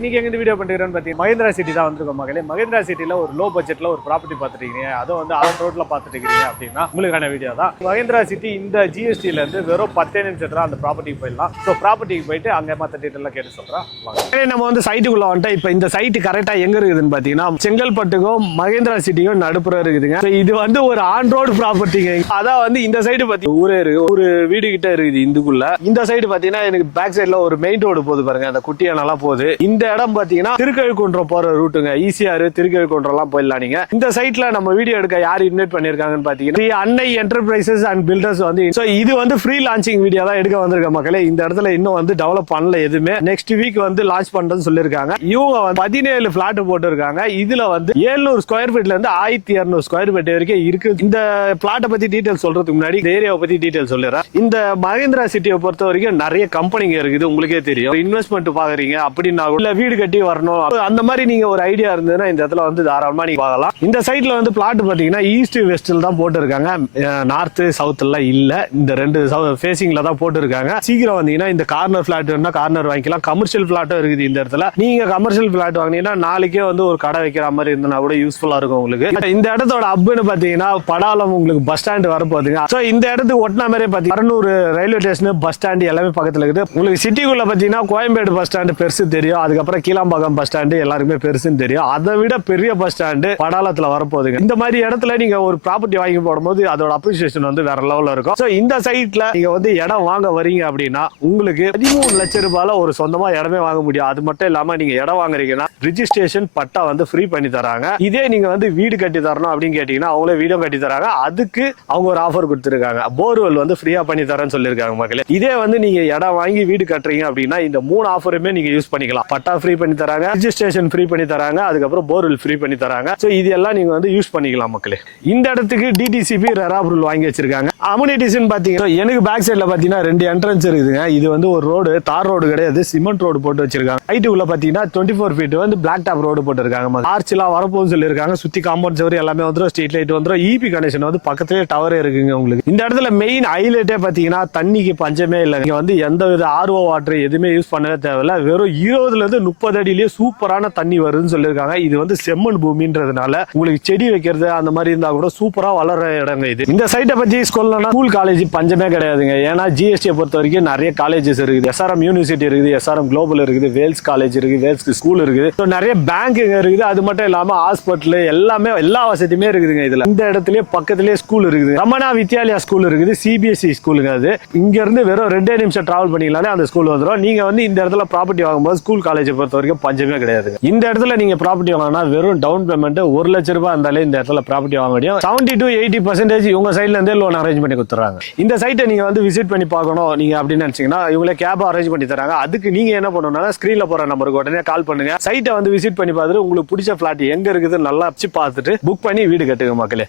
இன்னைக்கு எங்க வீடியோ பண்ணிக்கிறேன்னு பார்த்தீங்கன்னா மகேந்திரா சிட்டி தான் வந்திருக்கோம் மக்களே. மகேந்திரா சிட்டியில் ஒரு லோ பட்ஜெட்டில் ஒரு ப்ராப்பர்ட்டி பார்த்துருக்கீங்க, அதை வந்து ஆன் ரோட்டில் பார்த்துட்டு இருக்கீங்க அப்படின்னா உங்களுக்கான வீடியோ தான். மகேந்திரா சிட்டி இந்த ஜிஎஸ்டியிலேருந்து வெறும் 10 நிமிஷத்தில் அந்த ப்ராப்பர்ட்டிக்கு போயிடலாம். ஸோ ப்ராப்பர்ட்டிக்கு போயிட்டு அங்கே மற்ற டீட்டெயிலாக கேட்டு சொல்கிறேன். நம்ம வந்து சைட்டுக்குள்ளே வந்துட்டு இப்போ இந்த சைட்டு கரெக்டாக எங்கே இருக்குதுன்னு பார்த்தீங்கன்னா செங்கல்பட்டுக்கும் மகேந்திரா சிட்டிக்கும் நடுப்புற இருக்குதுங்க. இது வந்து ஒரு ஆன் ரோடு ப்ராப்பர்ட்டிங்க. அதான் வந்து இந்த சைடு பார்த்தி ஊரே இருக்கு, ஒரு வீடு கிட்ட இருக்குது இந்துக்குள்ள. இந்த சைடு பார்த்தீங்கன்னா எனக்கு பேக் சைடில் ஒரு மெயின் ரோடு போகுது பாருங்க, அந்த குட்டியானலாம் போகுது. இந்த இடம் பாத்தீங்கன்னா திருக்கழுக்குன்றம் போற ரூட்டுங்க, ஈஸியாரு திருக்கழுக்குன்றம் எல்லாம் போயிடலாம். நீங்க இந்த சைட்ல நம்ம வீடியோ எடுக்க யார் இன்வைட் பண்ணிருக்காங்கன்னு பாத்தீங்கன்னா அன்னை என்டர்பிரைசஸ் அண்ட் பில்டர்ஸ் வந்து இது வந்து ஃப்ரீ லான்ச்சிங் வீடியோ தான் எடுக்க வந்திருக்க மக்களே. இந்த இடத்துல இன்னும் வந்து டெவலப் பண்ணல எதுவுமே, நெக்ஸ்ட் வீக் வந்து லான்ச் பண்றதுன்னு சொல்லிருக்காங்க. இவங்க 17 பிளாட் போட்டு இருக்காங்க. இதுல வந்து 700 ஸ்கொயர் ஃபீட்ல இருந்து 1200 ஸ்கொயர் ஃபீட் வரைக்கும் இருக்கு. இந்த பிளாட்டை பத்தி டீடைல் சொல்றதுக்கு முன்னாடி இந்த ஏரியாவை பத்தி டீடைல் சொல்லிடுறேன். இந்த மகேந்திரா சிட்டியை பொறுத்த வரைக்கும் நிறைய கம்பெனிங்க இருக்குது, உங்களுக்கே தெரியும். இன்வெஸ்ட்மெண்ட் பாக்குறீங்க அப்படின்னா வீடு கட்டி வரணும், அந்த மாதிரி நீங்க ஒரு ஐடியா இருந்ததுன்னா இந்த இடத்துல வந்து தாராளமா நீங்க பார்க்கலாம். இந்த சைட்ல வந்து பிளாட் பாத்தீங்கன்னா ஈஸ்ட் வெஸ்ட்ல தான் போட்டு இருக்காங்க, நார்த் சவுத் எல்லாம் இல்ல. இந்த ரெண்டு ஃபேசிங்ல தான் போட்டு இருக்காங்க. சீக்கிரம் வந்தீங்கன்னா இந்த கார்னர் பிளாட் வேணா கார்னர் வாங்கிக்கலாம். கமர்ஷியல் பிளாட்டும் இருக்குது இந்த இடத்துல. நீங்க கமர்ஷியல் பிளாட் வாங்கினீங்கன்னா நாளைக்கே வந்து ஒரு கடை வைக்கிற மாதிரி இருந்தா கூட யூஸ்ஃபுல்லா இருக்கும் உங்களுக்கு. இந்த இடத்தோட ஹப்னு பாத்தீங்கன்னா படாலம் உங்களுக்கு பஸ் ஸ்டாண்ட் வரப்போகுதுங்க. சோ இந்த இடத்துக்கு ஒட்டின மாதிரி பாத்தீங்கன்னா 600 ரயில்வே ஸ்டேஷன் பஸ் ஸ்டாண்ட் எல்லாமே பக்கத்துல இருக்குது. உங்களுக்கு சிட்டிக்குள்ள பாத்தீங்கன்னா கோயம்பேடு பஸ் ஸ்டாண்ட் பெருசு தெரியும், அதுக்கப்புறம் கீழாம்பாக்கம் பஸ் ஸ்டாண்டு எல்லாருக்குமே பெருசுன்னு தெரியும். அதை விட பெரிய பஸ் ஸ்டாண்டு படாலத்துல வரப்போகுதுங்க. இந்த மாதிரி இடத்துல நீங்க ஒரு ப்ராப்பர்ட்டி வாங்கி போடும்போது அதோட அப்ரிசியேஷன் வந்து வேற லெவல்ல இருக்கும். சோ இந்த சைட்ல நீங்க வந்து இடம் வாங்க வரீங்க அப்படின்னா உங்களுக்கு 13 லட்சம் ரூபாயில ஒரு சொந்தமா இடமே வாங்க முடியும். அது மட்டும் இல்லாம நீங்க இடம் வாங்குறீங்கன்னா ரிஜிஸ்ட்ரேஷன் பட்டா வந்து ஃப்ரீ பண்ணி தராங்க. இதே நீங்க வந்து வீடு கட்டி தரணும் அப்படின்னு கேட்டீங்கன்னா அவங்களே வீடும் கட்டி தராங்க. அதுக்கு அவங்க ஒரு ஆஃபர் கொடுத்துருக்காங்க, போர்வெல் வந்து ஃப்ரீயா பண்ணி தரேன்னு சொல்லியிருக்காங்க மக்களே. இதே வந்து நீங்க இடம் வாங்கி வீடு கட்டுறீங்க அப்படின்னா இந்த 3 ஆஃபருமே நீங்க யூஸ் பண்ணிக்கலாம். பட்டா ஃப்ரீ பண்ணி தராங்க, ரெஜிஸ்ட்ரேஷன் ஃப்ரீ பண்ணி தராங்க, அதுக்கப்புறம் போர்வெல் ஃப்ரீ பண்ணி தராங்க. சோ இது எல்லாம் நீங்க வந்து யூஸ் பண்ணிக்கலாம் மக்களே. இந்த இடத்துக்கு டிடிசிபி ரெரா அப்ரூவல் வாங்கி வச்சிருக்காங்க. அம்யூனிட்டிஸ் பாத்தீங்கன்னா எனக்கு பேக் சைடுல பாத்தீங்கன்னா 2 என்ட்ரன்ஸ் இருக்குதுங்க. இது வந்து ஒரு ரோடு, தார் ரோடு கிடையாது, சிமெண்ட் ரோடு போட்டு வச்சிருக்காங்க. ஹைட்டுக்குள்ள பாத்தீங்கன்னா 24 ஃபீட் வந்து பிளாக் டாப் ரோடு போட்டு இருக்காங்க. ஆர்ச் எல்லாம் வரப்போன்னு சொல்லியிருக்காங்க. சுத்தி காம்பவுண்ட் சவர் எல்லாமே வந்துடும், ஸ்ட்ரீட் லைட் வந்துடும், இபி கனெக்ஷன் வந்து பக்கத்துலேயே டவரே இருக்குங்க உங்களுக்கு. இந்த இடத்துல மெயின் ஹைலைட்டே பாத்தீங்கன்னா தண்ணிக்கு பஞ்சமே இல்லை. நீங்க வந்து எந்த வித ஆர்ஓ வாட்டர் எதுவுமே யூஸ் பண்ணவே தேவையில்ல. வெறும் 20 இருந்து 30 அடியிலேயே சூப்பரான தண்ணி வருதுன்னு சொல்லியிருக்காங்க. இது வந்து செம்மண் பூமின்றதுனால உங்களுக்கு செடி வைக்கிறது அந்த மாதிரி இருந்தா கூட சூப்பரா வளர்ற இடங்க இது. இந்த சைட்டை பத்தி சொல்லணும்னா ஸ்கூல் காலேஜ் பஞ்சமே கிடையாதுங்க. ஏன்னா ஜிஎஸ்டியை பொறுத்த வரைக்கும் நிறைய காலேஜஸ் இருக்குது. எஸ்ஆர்எம் யூனிவர்சிட்டி இருக்குது, எஸ்ஆர்எம் குளோபல் இருக்குது, வேல்ஸ் காலேஜ் இருக்குது, வேல்ஸ் ஸ்கூல் இருக்குது, நிறைய பேங்க் இருக்குது. அது மட்டும் இல்லாம ஹாஸ்பிட்டல் எல்லாமே எல்லா வசதியுமே இருக்குதுங்க இதுல. இந்த இடத்துலயே பக்கத்திலேயே ஸ்கூல் இருக்குது, ரமணா வித்யாலயா ஸ்கூல் இருக்குது, சிபிஎஸ்இ ஸ்கூலுங்க. அது இங்க இருந்து வெறும் 2 நிமிஷம் டிராவல் பண்ணிங்களாலே அந்த ஸ்கூல் வந்துடும். நீங்க வந்து இந்த இடத்துல ப்ராப்பர்ட்டி வாங்கும்போது ஸ்கூல் காலேஜை பொறுத்த வரைக்கும் பஞ்சமே கிடையாது. இந்த இடத்துல நீங்க ப்ராப்பர்ட்டி வாங்கினா வெறும் டவுன் பேமெண்ட் 1 லட்சம் ரூபாய் இருந்தாலே இந்த இடத்துல ப்ராப்பர்ட்டி வாங்க முடியும். 70 to 80% இவங்க சைட்ல இருந்தே லோன் அரேஞ்ச் பண்ணி கொடுத்துறாங்க. இந்த சைட்டை நீங்க வந்து விசிட் பண்ணி பார்க்கணும் நீங்க அப்படின்னு நினைச்சீங்கன்னா இவங்களே கேப் அரேஞ்ச் பண்ணி தராங்க. அதுக்கு நீங்க என்ன பண்ணணும்னா ஸ்கிரீன்ல போற நம்பருக்கு உடனே கால் பண்ணுங்க. சைட்டை வந்து விசிட் பண்ணி பார்த்துட்டு உங்களுக்கு பிடிச்ச பிளாட் எங்க இருக்குது நல்லா பார்த்துட்டு புக் பண்ணி வீடு கட்டுங்க மக்களே.